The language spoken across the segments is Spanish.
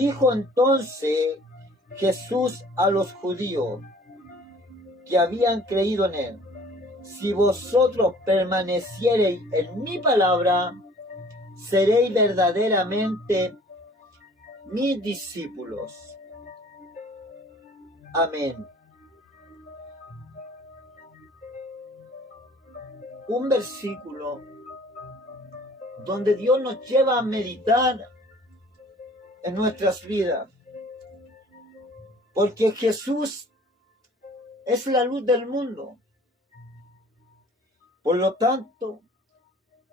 Dijo entonces Jesús a los judíos que habían creído en él: si vosotros permaneciereis en mi palabra, seréis verdaderamente mis discípulos. Amén. Un versículo donde Dios nos lleva a meditar en nuestras vidas, porque Jesús es la luz del mundo. Por lo tanto,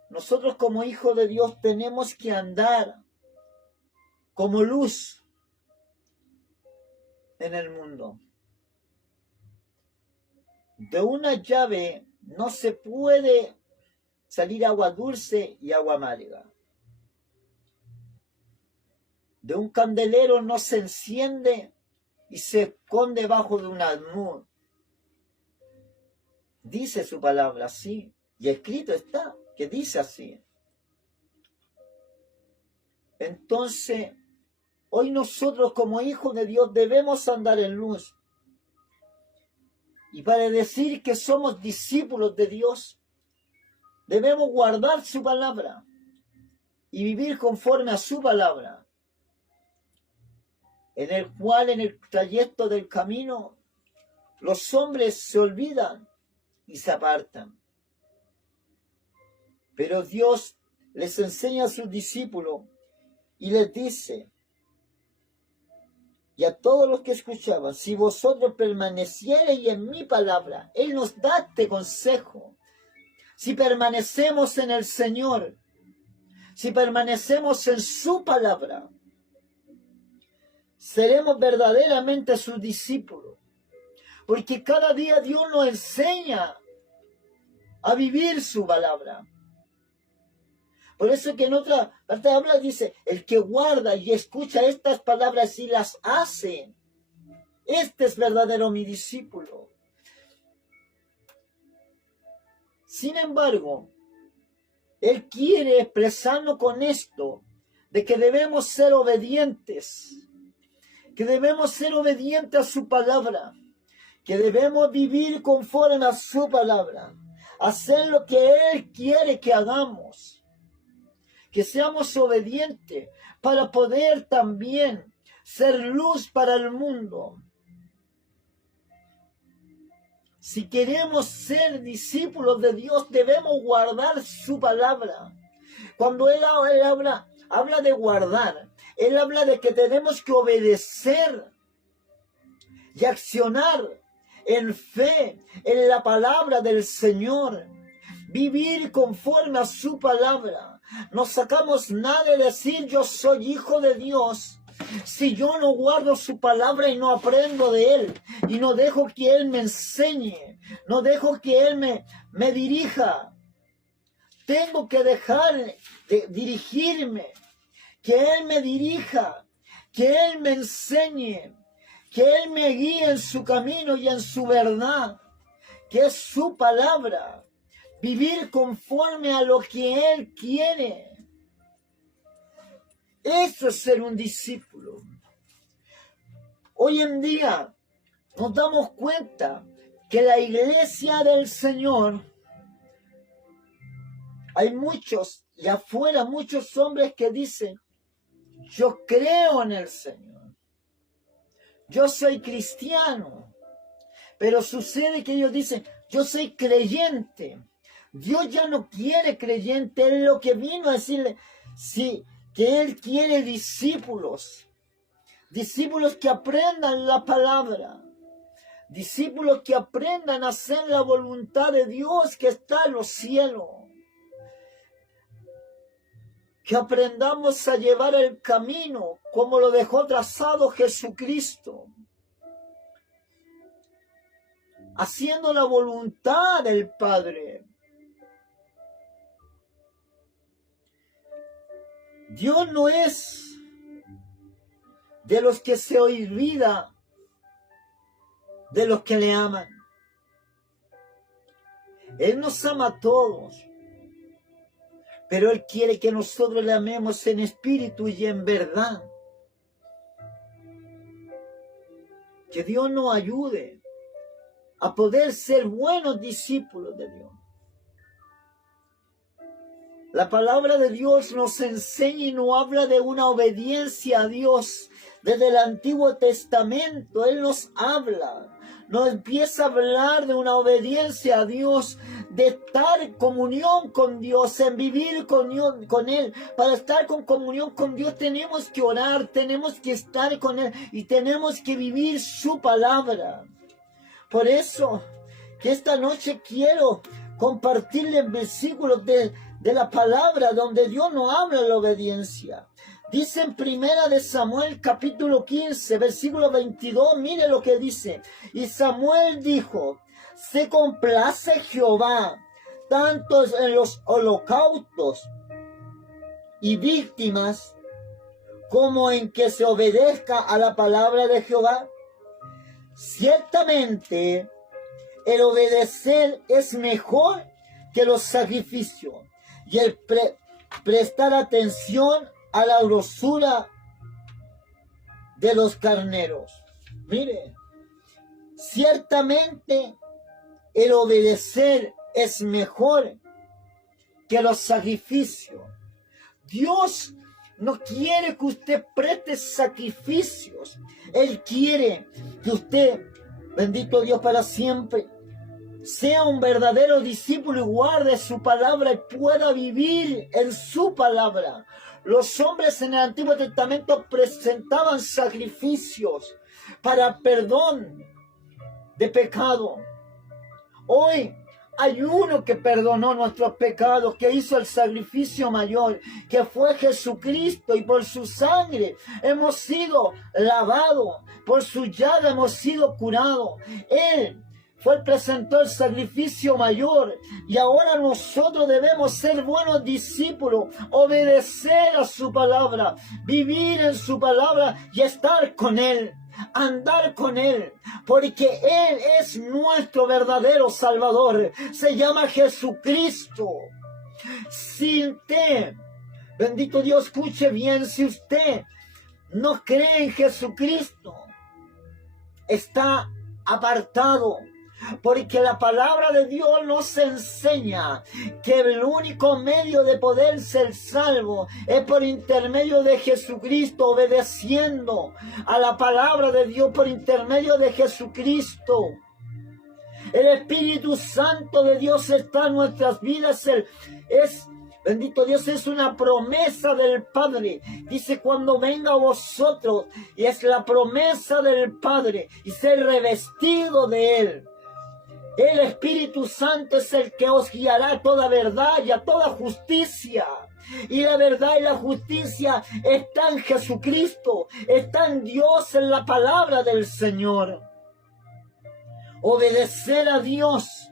nosotros como hijos de Dios tenemos que andar como luz en el mundo. De una llave no se puede salir agua dulce y agua amarga. De un candelero no se enciende y se esconde debajo de un almud. Dice su palabra así, y escrito está que dice así. Entonces, hoy nosotros como hijos de Dios debemos andar en luz. Y para decir que somos discípulos de Dios, debemos guardar su palabra y vivir conforme a su palabra, en el cual en el trayecto del camino los hombres se olvidan y se apartan. Pero Dios les enseña a sus discípulos y les dice, y a todos los que escuchaban: si vosotros permaneciereis en mi palabra. Él nos da este consejo. Si permanecemos en el Señor, si permanecemos en su palabra, seremos verdaderamente sus discípulos. Porque cada día Dios nos enseña a vivir su palabra. Por eso que en otra parte habla, dice, el que guarda y escucha estas palabras y las hace, este es verdadero mi discípulo. Sin embargo, Él quiere expresarnos con esto, de que debemos ser obedientes, que debemos ser obedientes a su palabra, que debemos vivir conforme a su palabra, hacer lo que Él quiere que hagamos. Que seamos obedientes para poder también ser luz para el mundo. Si queremos ser discípulos de Dios, debemos guardar su palabra. Cuando Él habla de guardar, Él habla de que tenemos que obedecer y accionar en fe, en la palabra del Señor. Vivir conforme a su palabra. No sacamos nada de decir yo soy hijo de Dios si yo no guardo su palabra y no aprendo de Él, y no dejo que Él me enseñe, no dejo que Él me dirija. Tengo que dejar de dirigirme, que Él me dirija, que Él me enseñe, que Él me guíe en su camino y en su verdad, que es su palabra. Vivir conforme a lo que Él quiere. Eso es ser un discípulo. Hoy en día nos damos cuenta que la iglesia del Señor, hay muchos, y afuera muchos hombres que dicen, yo creo en el Señor, yo soy cristiano, pero sucede que ellos dicen, yo soy creyente. Dios ya no quiere creyente, Él lo que vino a decirle, sí, que Él quiere discípulos, discípulos que aprendan la palabra, discípulos que aprendan a hacer la voluntad de Dios que está en los cielos, que aprendamos a llevar el camino como lo dejó trazado Jesucristo, haciendo la voluntad del Padre. Dios no es de los que se olvida de los que le aman. Él nos ama a todos, pero Él quiere que nosotros le amemos en espíritu y en verdad. Que Dios nos ayude a poder ser buenos discípulos de Dios. La palabra de Dios nos enseña y nos habla de una obediencia a Dios. Desde el Antiguo Testamento Él nos habla, nos empieza a hablar de una obediencia a Dios, de estar en comunión con Dios, en vivir con Él. Para estar con comunión con Dios tenemos que orar, tenemos que estar con Él y tenemos que vivir su palabra. Por eso que esta noche quiero compartirles versículos de la palabra donde Dios nos habla de la obediencia. Dice en Primera de Samuel capítulo 15 versículo 22, mire lo que dice. Y Samuel dijo: se complace Jehová tanto en los holocaustos y víctimas como en que se obedezca a la palabra de Jehová. Ciertamente el obedecer es mejor que los sacrificios, y el prestar atención a la grosura de los carneros. Mire, ciertamente el obedecer es mejor que los sacrificios. Dios no quiere que usted preste sacrificios. Él quiere que usted, bendito Dios para siempre, sea un verdadero discípulo y guarde su palabra y pueda vivir en su palabra. Los hombres en el Antiguo Testamento presentaban sacrificios para perdón de pecado. Hoy hay uno que perdonó nuestros pecados, que hizo el sacrificio mayor, que fue Jesucristo, y por su sangre hemos sido lavados, por su llaga hemos sido curados. Él presentó el sacrificio mayor, y ahora nosotros debemos ser buenos discípulos, obedecer a su palabra, vivir en su palabra y estar con Él, andar con Él, porque Él es nuestro verdadero Salvador. Se llama Jesucristo. Si usted, bendito Dios, escuche bien, si usted no cree en Jesucristo, está apartado. Porque la palabra de Dios nos enseña que el único medio de poder ser salvo es por intermedio de Jesucristo, obedeciendo a la palabra de Dios por intermedio de Jesucristo. El Espíritu Santo de Dios está en nuestras vidas. Bendito Dios, es una promesa del Padre. Dice: cuando venga a vosotros, y es la promesa del Padre, y ser revestido de Él. El Espíritu Santo es el que os guiará a toda verdad y a toda justicia. Y la verdad y la justicia está en Jesucristo, está en Dios, en la palabra del Señor. Obedecer a Dios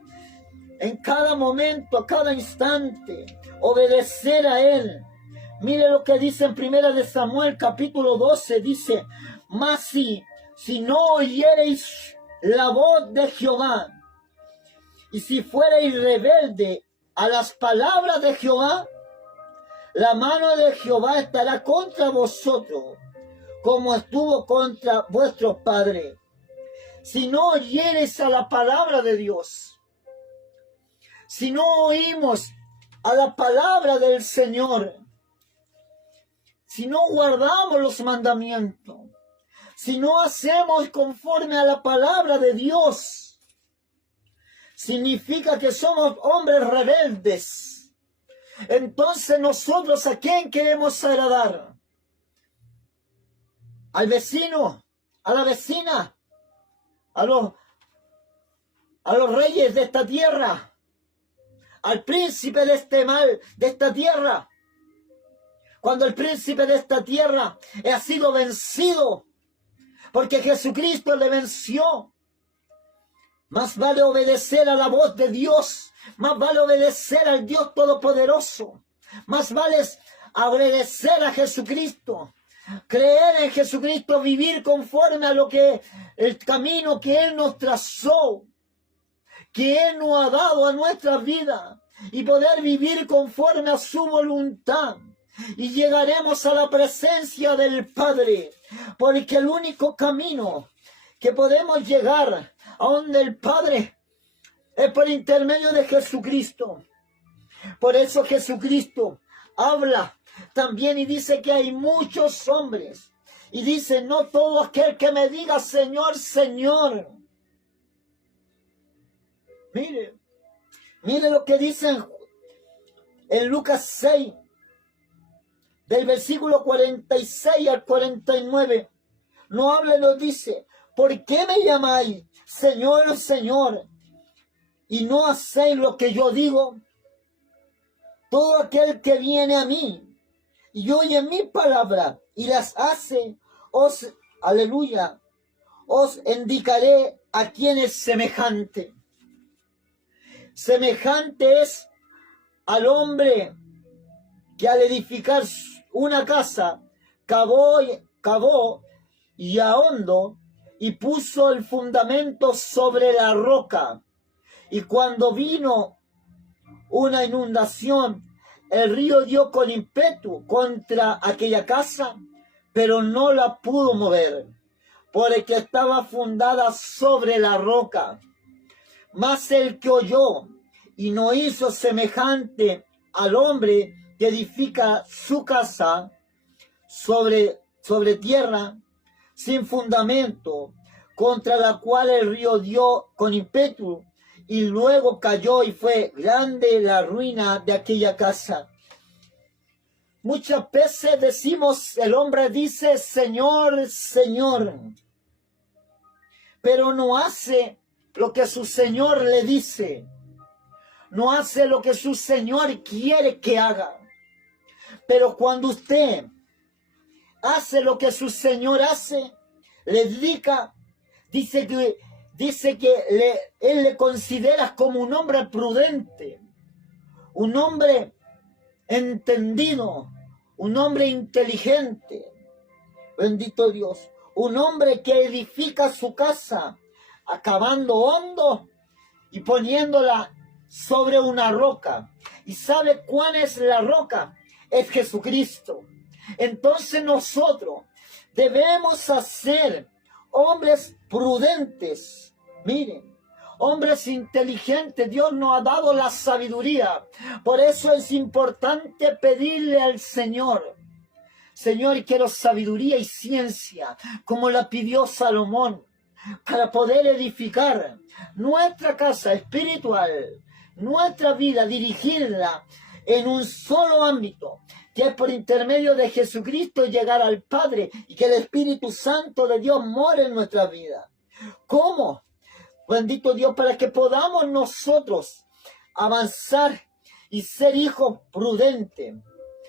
en cada momento, a cada instante. Obedecer a Él. Mire lo que dice en Primera de Samuel capítulo 12. Dice: mas si no oyereis la voz de Jehová, y si fuereis rebelde a las palabras de Jehová, la mano de Jehová estará contra vosotros, como estuvo contra vuestros padres. Si no oyereis a la palabra de Dios, si no oímos a la palabra del Señor, si no guardamos los mandamientos, si no hacemos conforme a la palabra de Dios, significa que somos hombres rebeldes. Entonces nosotros, ¿a quién queremos agradar? ¿Al vecino? ¿A la vecina? ¿A los reyes de esta tierra? ¿Al príncipe de esta tierra? Cuando el príncipe de esta tierra ha sido vencido, porque Jesucristo le venció. Más vale obedecer a la voz de Dios, más vale obedecer al Dios Todopoderoso, más vale obedecer a Jesucristo, creer en Jesucristo, vivir conforme a el camino que Él nos trazó, que Él nos ha dado a nuestra vida, y poder vivir conforme a su voluntad. Y llegaremos a la presencia del Padre, porque el único camino que podemos llegar a donde el Padre es por intermedio de Jesucristo. Por eso Jesucristo habla también y dice que hay muchos hombres. Y dice, no todo aquel que me diga Señor, Señor. Mire lo que dicen en Lucas 6, del versículo 46 al 49. No habla, nos dice, ¿por qué me llamáis Señor, Señor, y no hacéis lo que yo digo? Todo aquel que viene a mí y oye mis palabras y las hace, aleluya, os indicaré a quién es semejante. Semejante es al hombre que al edificar una casa cavó y ahondó y puso el fundamento sobre la roca. Y cuando vino una inundación, el río dio con ímpetu contra aquella casa, pero no la pudo mover, porque estaba fundada sobre la roca. Mas el que oyó y no hizo semejante al hombre que edifica su casa sobre tierra sin fundamento, contra la cual el río dio con ímpetu, y luego cayó y fue grande la ruina de aquella casa. Muchas veces decimos, el hombre dice, Señor, Señor, pero no hace lo que su Señor le dice. No hace lo que su Señor quiere que haga. Pero cuando usted hace lo que su Señor hace, le dedica, dice que Él le considera como un hombre prudente, un hombre entendido, un hombre inteligente. Bendito Dios. Un hombre que edifica su casa, acabando hondo y poniéndola sobre una roca. ¿Y sabe cuál es la roca? Es Jesucristo. Entonces nosotros debemos ser hombres prudentes. Miren, hombres inteligentes. Dios nos ha dado la sabiduría. Por eso es importante pedirle al Señor, Señor, quiero sabiduría y ciencia, como la pidió Salomón, para poder edificar nuestra casa espiritual, nuestra vida, dirigirla en un solo ámbito, que es por intermedio de Jesucristo llegar al Padre y que el Espíritu Santo de Dios more en nuestra vida. ¿Cómo? Bendito Dios, para que podamos nosotros avanzar y ser hijos prudentes.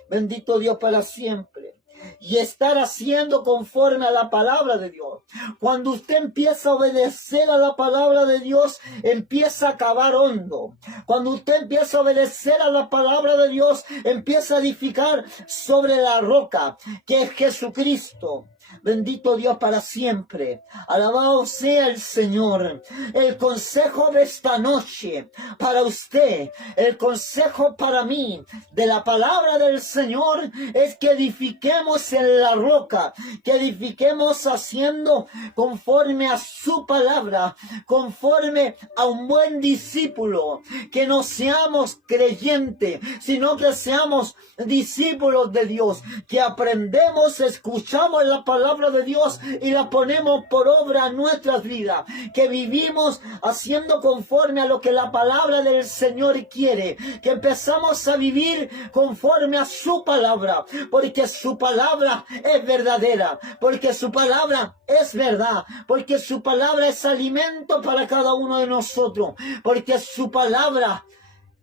Bendito Dios para siempre. Y estar haciendo conforme a la palabra de Dios. Cuando usted empieza a obedecer a la palabra de Dios, empieza a cavar hondo. Cuando usted empieza a obedecer a la palabra de Dios, empieza a edificar sobre la roca, que es Jesucristo. Bendito Dios para siempre. Alabado sea el Señor. El consejo de esta noche para usted, el consejo para mí de la palabra del Señor es que edifiquemos en la roca, que edifiquemos haciendo conforme a su palabra, conforme a un buen discípulo, que no seamos creyentes, sino que seamos discípulos de Dios, que aprendemos, escuchamos la palabra de Dios y la ponemos por obra en nuestras vidas, que vivimos haciendo conforme a lo que la palabra del Señor quiere, que empezamos a vivir conforme a su palabra, porque su palabra es verdadera, porque su palabra es verdad, porque su palabra es alimento para cada uno de nosotros, porque su palabra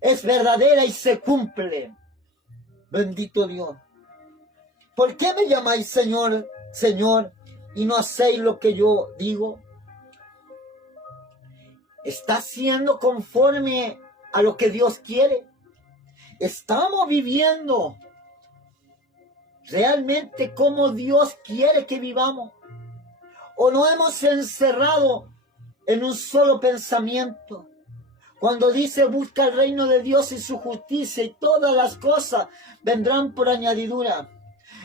es verdadera y se cumple. Bendito Dios. ¿Por qué me llamáis Señor, Señor, y no hacéis lo que yo digo? ¿Está siendo conforme a lo que Dios quiere? ¿Estamos viviendo realmente como Dios quiere que vivamos? ¿O nos hemos encerrado en un solo pensamiento? Cuando dice, busca el reino de Dios y su justicia, y todas las cosas vendrán por añadidura.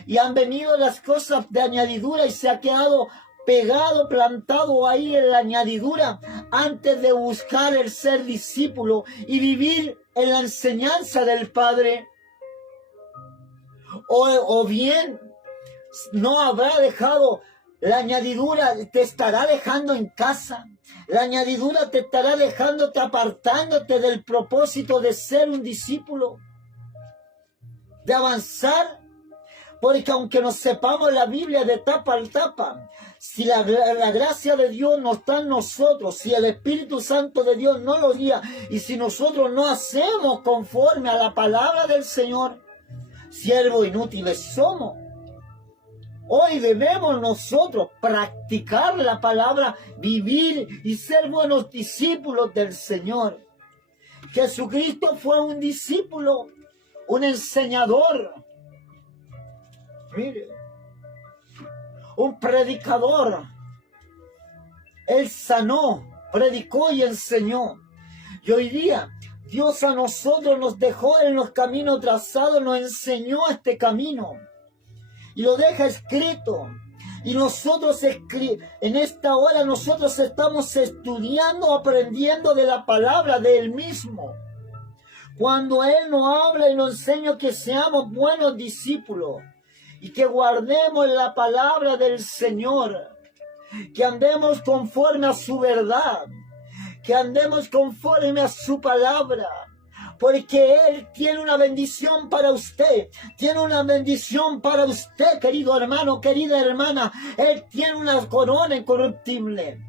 Y han venido las cosas de añadidura y se ha quedado pegado, plantado ahí en la añadidura, antes de buscar el ser discípulo y vivir en la enseñanza del Padre. O bien no habrá dejado la añadidura, te estará dejando en casa. La añadidura te estará dejándote, apartándote del propósito de ser un discípulo, de avanzar. Porque aunque nos sepamos la Biblia de tapa a tapa, si la gracia de Dios no está en nosotros, si el Espíritu Santo de Dios no lo guía, y si nosotros no hacemos conforme a la palabra del Señor, siervos inútiles somos. Hoy debemos nosotros practicar la palabra, vivir y ser buenos discípulos del Señor. Jesucristo fue un discípulo, un enseñador. Mire, un predicador. Él sanó, predicó y enseñó. Y hoy día Dios a nosotros nos dejó en los caminos trazados, nos enseñó este camino y lo deja escrito. Y nosotros en esta hora nosotros estamos estudiando, aprendiendo de la palabra de Él mismo. Cuando Él nos habla y nos enseña que seamos buenos discípulos y que guardemos la palabra del Señor, que andemos conforme a su verdad, que andemos conforme a su palabra, porque Él tiene una bendición para usted, tiene una bendición para usted, querido hermano, querida hermana. Él tiene una corona incorruptible,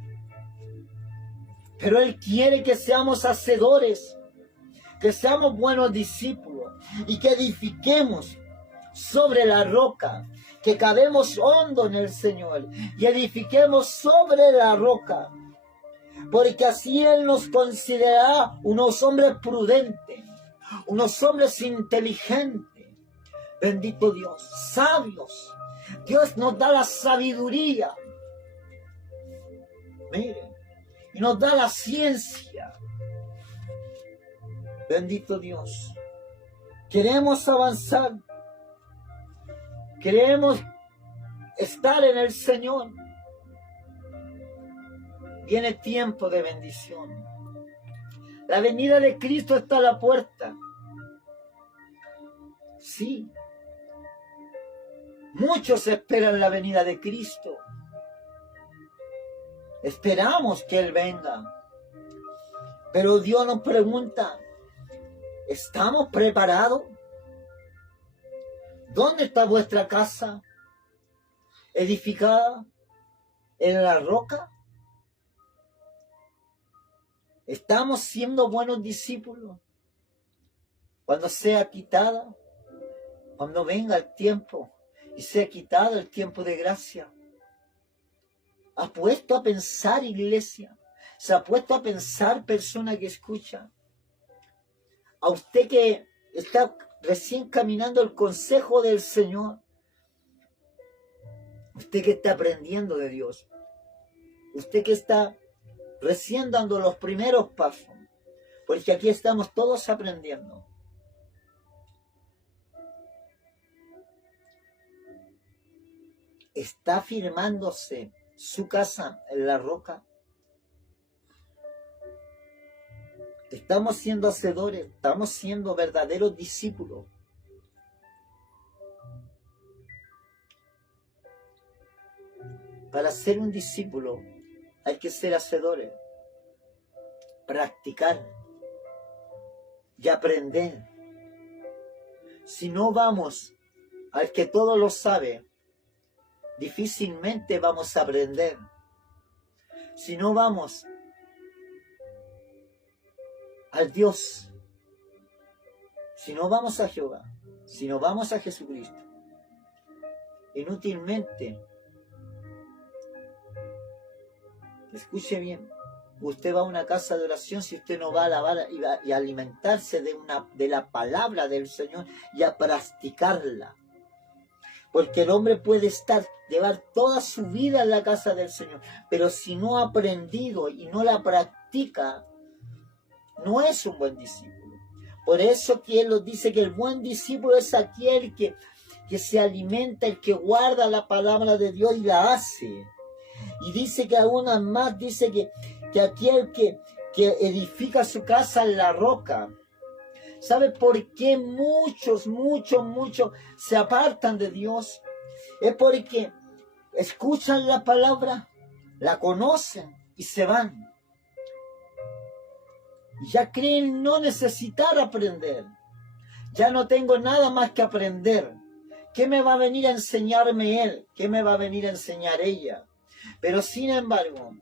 pero Él quiere que seamos hacedores, que seamos buenos discípulos y que edifiquemos sobre la roca, que cabemos hondo en el Señor y edifiquemos sobre la roca, porque así Él nos considerará unos hombres prudentes, unos hombres inteligentes, bendito Dios, sabios. Dios nos da la sabiduría, miren, y nos da la ciencia, bendito Dios. Queremos avanzar, queremos estar en el Señor. Viene tiempo de bendición. La venida de Cristo está a la puerta. Sí. Muchos esperan la venida de Cristo. Esperamos que Él venga. Pero Dios nos pregunta, ¿estamos preparados? ¿Dónde está vuestra casa? ¿Edificada en la roca? ¿Estamos siendo buenos discípulos? Cuando sea quitada, cuando venga el tiempo y sea quitado el tiempo de gracia. ¿Ha puesto a pensar, iglesia? ¿Se ha puesto a pensar, persona que escucha? A usted que está recién caminando el consejo del Señor, usted que está aprendiendo de Dios, usted que está recién dando los primeros pasos, porque aquí estamos todos aprendiendo. ¿Está firmándose su casa en la roca? Estamos siendo hacedores, estamos siendo verdaderos discípulos. Para ser un discípulo hay que ser hacedores, practicar y aprender. Si no vamos al que todo lo sabe, difícilmente vamos a aprender. Si no vamos al Dios, si no vamos a Jehová, si no vamos a Jesucristo, inútilmente, escuche bien, usted va a una casa de oración si usted no va a alabar y a alimentarse de la palabra del Señor y a practicarla. Porque el hombre puede llevar toda su vida en la casa del Señor, pero si no ha aprendido y no la practica, no es un buen discípulo. Por eso que Él nos dice que el buen discípulo es aquel que se alimenta, el que guarda la palabra de Dios y la hace. Y dice que aún más, dice que aquel que edifica su casa en la roca. ¿Sabe por qué muchos se apartan de Dios? Es porque escuchan la palabra, la conocen y se van. Ya creen no necesitar aprender. Ya no tengo nada más que aprender. ¿Qué me va a venir a enseñarme él? ¿Qué me va a venir a enseñar ella? Pero sin embargo,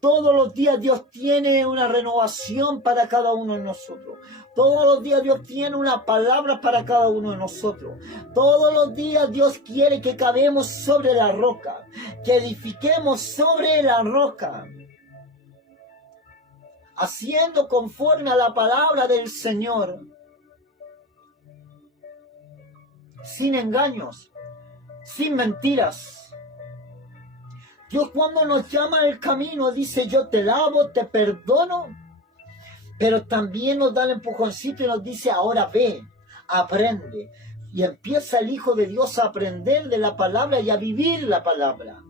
todos los días Dios tiene una renovación para cada uno de nosotros. Todos los días Dios tiene una palabra para cada uno de nosotros. Todos los días Dios quiere que cabemos sobre la roca, que edifiquemos sobre la roca, haciendo conforme a la palabra del Señor, sin engaños, sin mentiras. Dios cuando nos llama al camino dice: yo te lavo, te perdono, pero también nos da el empujoncito y nos dice: ahora ve, aprende. Y empieza el Hijo de Dios a aprender de la palabra y a vivir la palabra.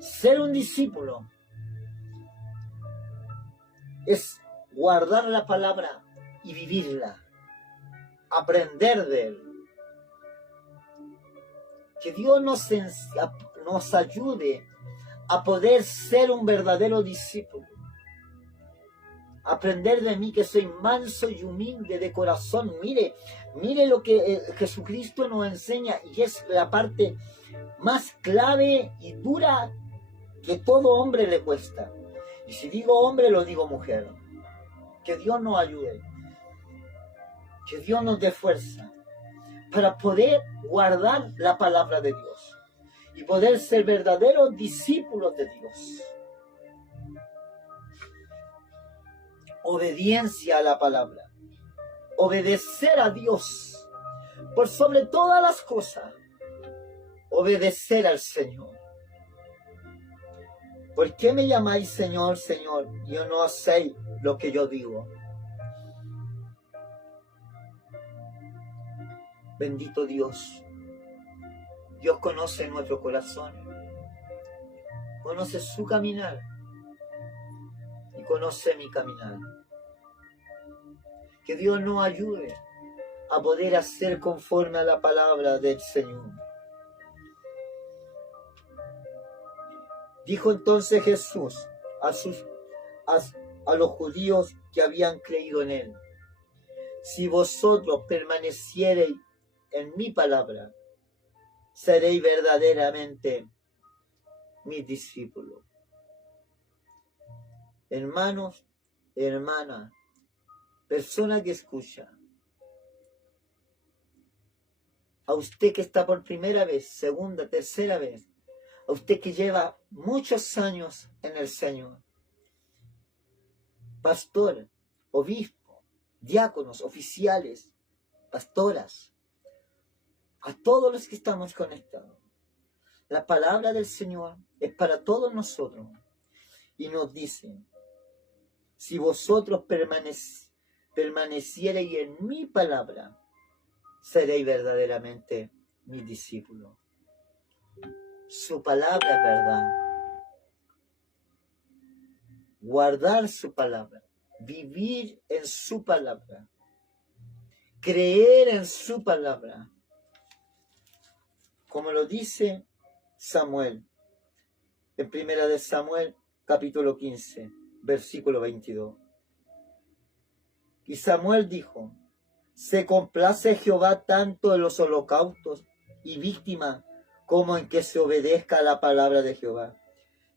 Ser un discípulo es guardar la palabra y vivirla, aprender de él. Que Dios nos ayude a poder ser un verdadero discípulo. Aprender de mí, que soy manso y humilde de corazón. Mire lo que Jesucristo nos enseña, y es la parte más clave y dura que todo hombre le cuesta. Y si digo hombre, lo digo mujer. Que Dios nos ayude. Que Dios nos dé fuerza para poder guardar la palabra de Dios y poder ser verdaderos discípulos de Dios. Obediencia a la palabra, obedecer a Dios por sobre todas las cosas, obedecer al Señor. ¿Por qué me llamáis Señor, Señor, y no hacéis lo que yo digo? Bendito Dios. Dios conoce nuestro corazón, conoce su caminar y conoce mi caminar. Que Dios nos ayude a poder hacer conforme a la palabra del Señor. Dijo entonces Jesús a los judíos que habían creído en él: si vosotros permaneciereis en mi palabra, seréis verdaderamente mis discípulos. Hermanos, hermanas, persona que escucha, a usted que está por primera vez, segunda, tercera vez, a usted que lleva muchos años en el Señor, pastor, obispo, diáconos, oficiales, pastoras, a todos los que estamos conectados. La palabra del Señor es para todos nosotros y nos dice: si vosotros permaneciereis en mi palabra, seréis verdaderamente mis discípulos. Su palabra es verdad. Guardar su palabra, vivir en su palabra, creer en su palabra. Como lo dice Samuel, en 1 de Samuel, capítulo 15, versículo 22. Y Samuel dijo: ¿se complace Jehová tanto en los holocaustos y víctimas como en que se obedezca a la palabra de Jehová?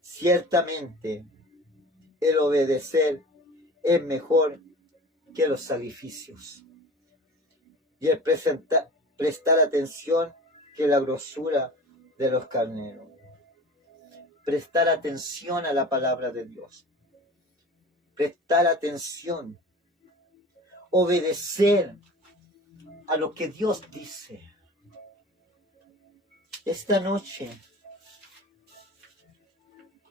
Ciertamente, el obedecer es mejor que los sacrificios, y el prestar atención que la grosura de los carneros. Prestar atención a la palabra de Dios. Prestar atención. Obedecer a lo que Dios dice. Esta noche,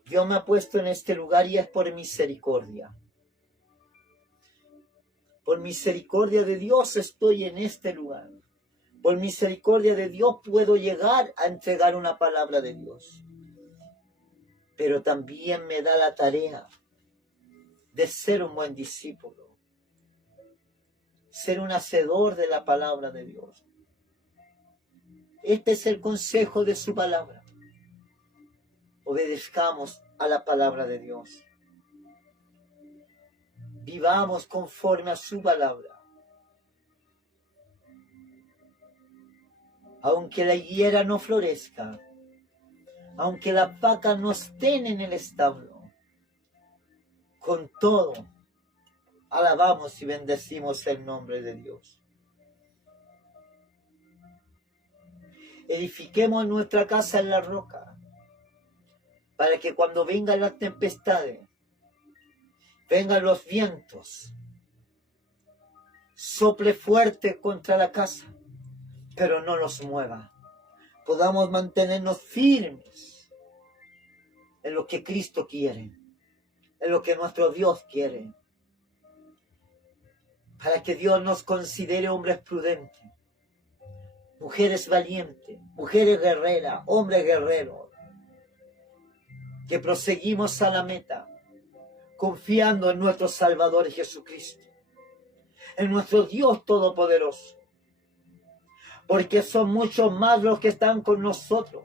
Dios me ha puesto en este lugar y es por misericordia. Por misericordia de Dios estoy en este lugar. Por misericordia de Dios puedo llegar a entregar una palabra de Dios. Pero también me da la tarea de ser un buen discípulo. Ser un hacedor de la palabra de Dios. Este es el consejo de su palabra. Obedezcamos a la palabra de Dios. Vivamos conforme a su palabra. Aunque la higuera no florezca, aunque las vacas no estén en el establo, con todo, alabamos y bendecimos el nombre de Dios. Edifiquemos nuestra casa en la roca, para que cuando vengan las tempestades, vengan los vientos, sople fuerte contra la casa, pero no nos mueva. Podamos mantenernos firmes en lo que Cristo quiere, en lo que nuestro Dios quiere, para que Dios nos considere hombres prudentes, mujeres valientes, mujeres guerreras, hombres guerreros, que proseguimos a la meta, confiando en nuestro Salvador Jesucristo, en nuestro Dios Todopoderoso, porque son muchos más los que están con nosotros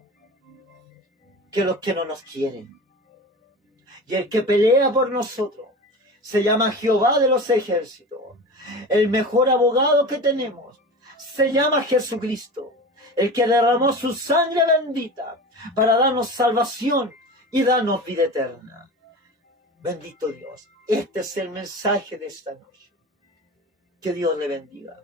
que los que no nos quieren. Y el que pelea por nosotros se llama Jehová de los ejércitos. El mejor abogado que tenemos se llama Jesucristo, el que derramó su sangre bendita para darnos salvación y darnos vida eterna. Bendito Dios. Este es el mensaje de esta noche. Que Dios le bendiga.